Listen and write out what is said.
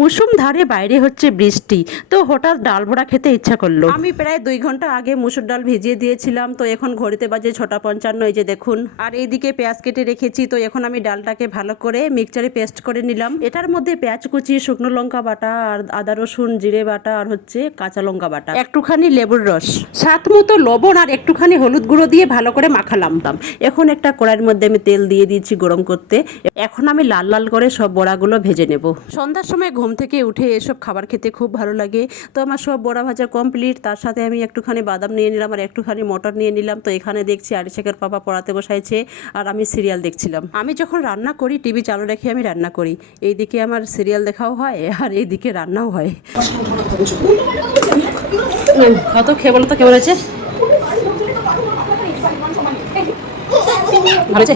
মৌসুম ধারে বাইরে হচ্ছে বৃষ্টি, তো হঠাৎ ডাল বড়া খেতে ইচ্ছা করলো। আমি প্রায় 2 ঘন্টা আগে মুসুর ডাল ভিজিয়ে দিয়েছিলাম, তো এখন ঘড়িতে বাজে 6:55, এই যে দেখুন। আর এইদিকে পেঁয়াজ কেটে রেখেছি, তো এখন আমি ডালটাকে ভালো করে মিক্সচারে পেস্ট করে নিলাম। এটার মধ্যে পেঁয়াজ কুচি, শুকনো লঙ্কা বাটা, আর আদা রসুন জিরে বাটা, আর হচ্ছে কাঁচা লঙ্কা বাটা, একটুখানি লেবুর রস, স্বাদ মতো লবণ আর একটুখানি হলুদ গুঁড়ো দিয়ে ভালো করে মাখালাম। এখন একটা কড়াইয়ের মধ্যে আমি তেল দিয়ে দিয়েছি গরম করতে। এখন আমি লাল লাল করে সব বড়াগুলো ভেজে নেব। সন্ধ্যার সময় ঘুম থেকে উঠে এসব খাবার খেতে খুব ভালো লাগে। তো আমার সব বড়া ভাজা কমপ্লিট। তার সাথে আমি একটুখানি বাদাম নিয়ে নিলাম আর একটুখানি মটর নিয়ে নিলাম। তো এখানে দেখছি আরিশেখের পাপা পড়াতে বসাইছে আর আমি সিরিয়াল দেখছিলাম। আমি যখন রান্না করি টিভি চালু রেখে আমি রান্না করি। এইদিকে আমার সিরিয়াল দেখাও হয় আর এইদিকে রান্নাও হয়। কত খেয়ে বলো তো কেমন আছে? ভালো আছে?